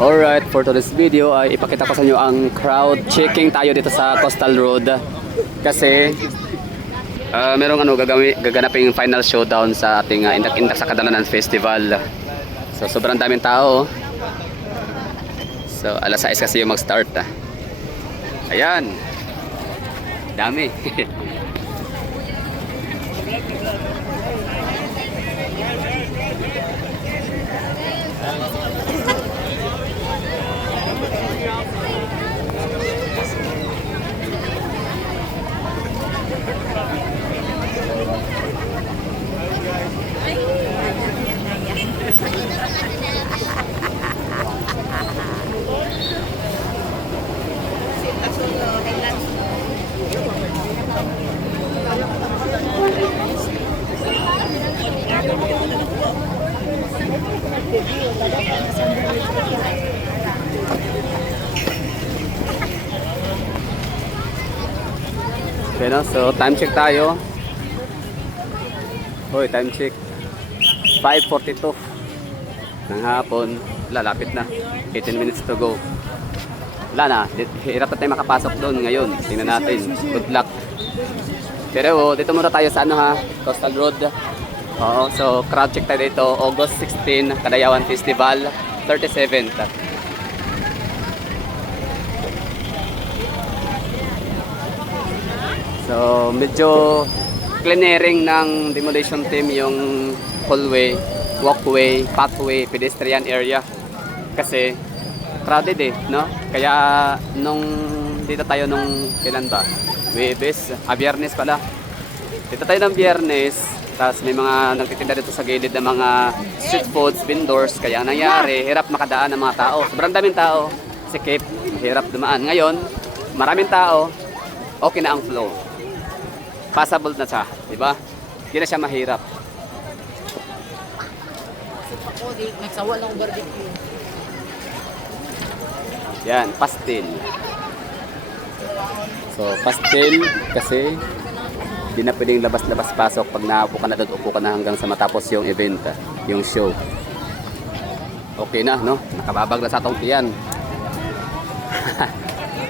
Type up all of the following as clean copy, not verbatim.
Alright, for today's video ay ipakita ko sa inyo ang crowd checking tayo dito sa Coastal Road. Kasi merong gaganaping final showdown sa ating Indak-Indak sa Kadalanan Festival. So sobrang daming tao. So alas 6 kasi yung mag-start. Ayan. Dami. Okay, no? So time check tayo. Hoy, time check 5:42 ng hapon. Lalapit na, 18 minutes to go. Wala na, hirap na tayo makapasok doon ngayon. Tingnan natin, good luck. Pero dito muna tayo sa Coastal Road. Oo, so crowd check tayo dito, August 16, Kadayawan Festival, 37th. So medyo clearing ng demolition team yung hallway, walkway, pathway, pedestrian area. Kasi crowded no? Kaya nung dito tayo nung kailan ba? Biyernes pala. Dito tayo ng Biyernes, tapos may mga nagtitinda dito sa gilid ng mga street foods, vendors. Kaya ang nangyari, hirap makadaan ng mga tao. Sobrang daming tao, sikip, hirap dumaan. Ngayon, maraming tao, okay na ang flow. Passable na siya, di ba? Hindi na siya mahirap. Nagsawa lang barbecue. Yan, pastel. So, pastel kasi di na pwedeng labas-labas pasok. Pag naupo ka na doon, upo ka na hanggang sa matapos yung event, yung show. Okay na, no? Nakababag na sa atong tiyan.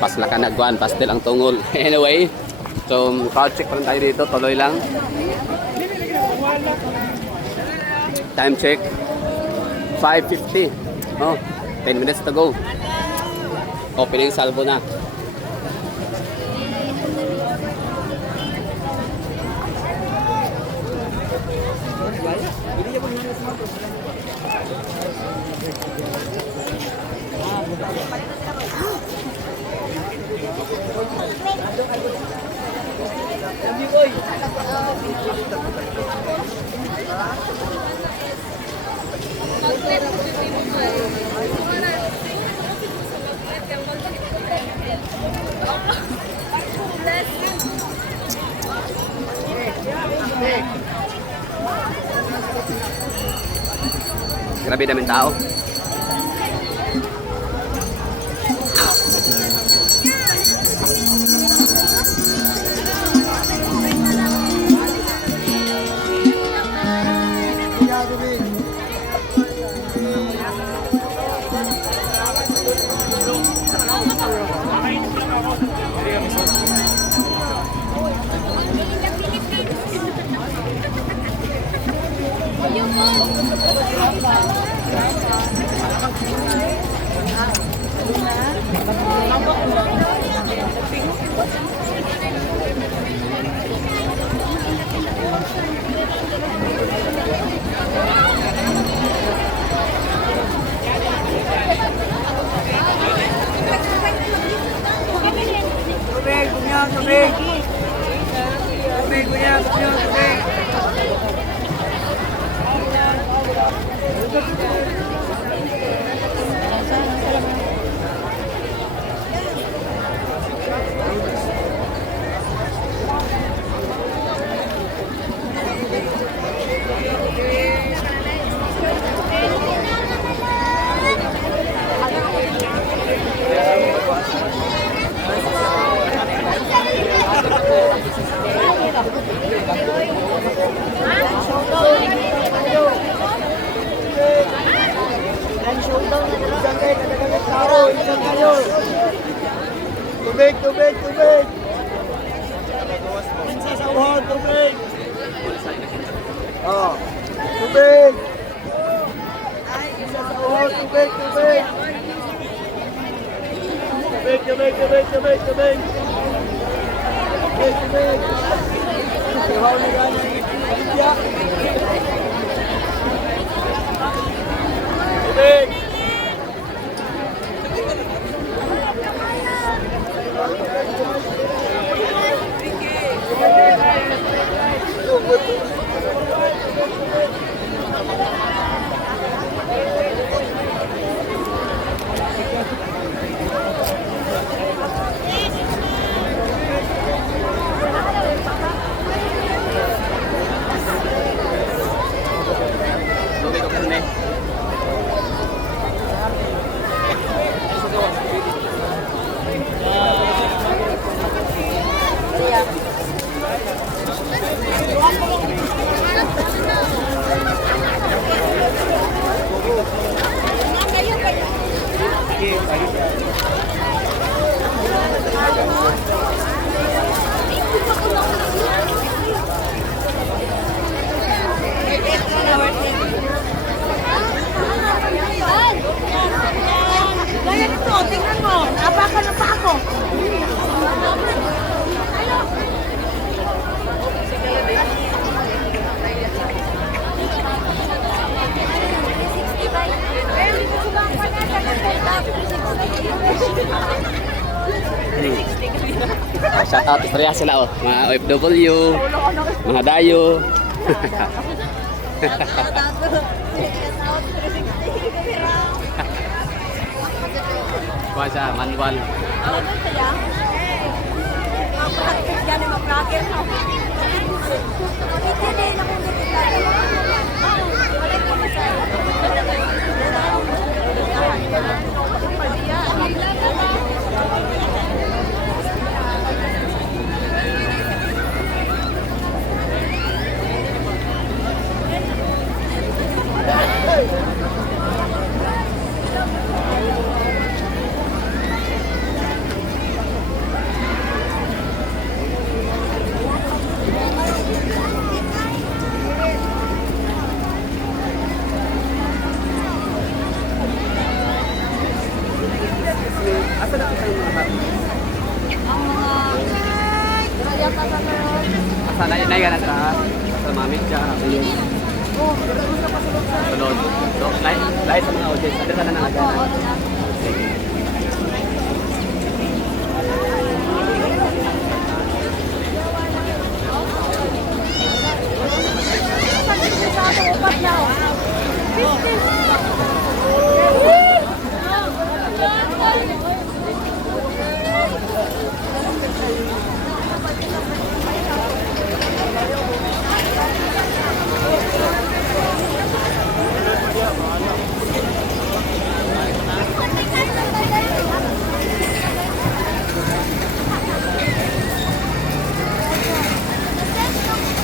Pasla ka na, guwan, pastel ang tungol. Anyway, so crowd check pa rin tayo dito, tuloy lang. Time check 5:50. Oh, 10 minutes to go. Opening salvo na. Grabe daming tao. Ilan kayo? Tubig, tubig, tubig! Pinsa sa uhod, tubig! Oh, tubig! Pinsa sa uhod, tubig, tubig! Tubig, tubig, tubig, tubig, tubig! Tubig, tubig! Ihaw na gani. India! Tubig! Lugay ko karne. Gaya nito, tingnan mo. Naapakan na pa ako. Shout out Australia sila mga OFW, mga dayo. Kuha siya, manual. Asa na kayo mga habi? Asa na yun na sa mami siya. Sunod. So, lahat sa mga audience. Ada ka na nangaganan.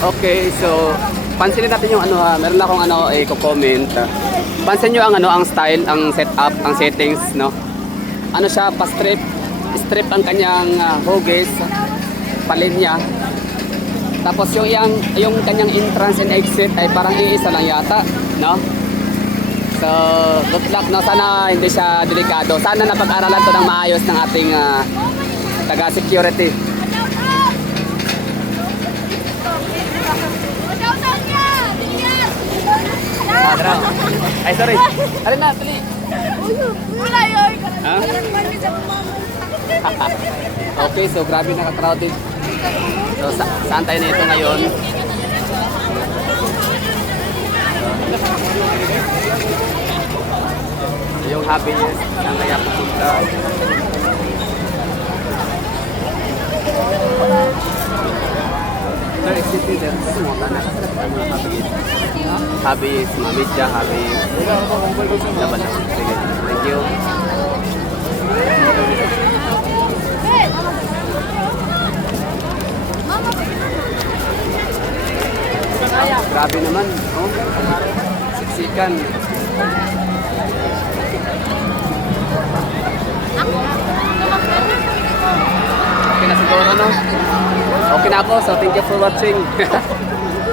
Okay, so pansinin natin yung meron akong i-comment. Pansin niyo ang style, ang setup, ang settings, no? Ano siya, strip ang kanyang hugis, palinya. Tapos yung kanyang entrance and exit ay parang iisa lang yata, no? So, good luck, no? Sana hindi siya delikado. Sana napag-aralan to ng maayos ng ating taga-security. Ay, sorry. Alin na, tuloy. Ha? Okay, so grabe naka-crowded. So, saan tayo nito ngayon? Yung happiness ng kaya pupunta. Sir, excuse me there. Kasi mo, tanak ka sa mga happiness. Happiness, mamidya, happiness. Laban lang. Sige, thank you. Grabe naman. Oh, siksikan. na siguro, no? Okay na ako, so thank you for watching.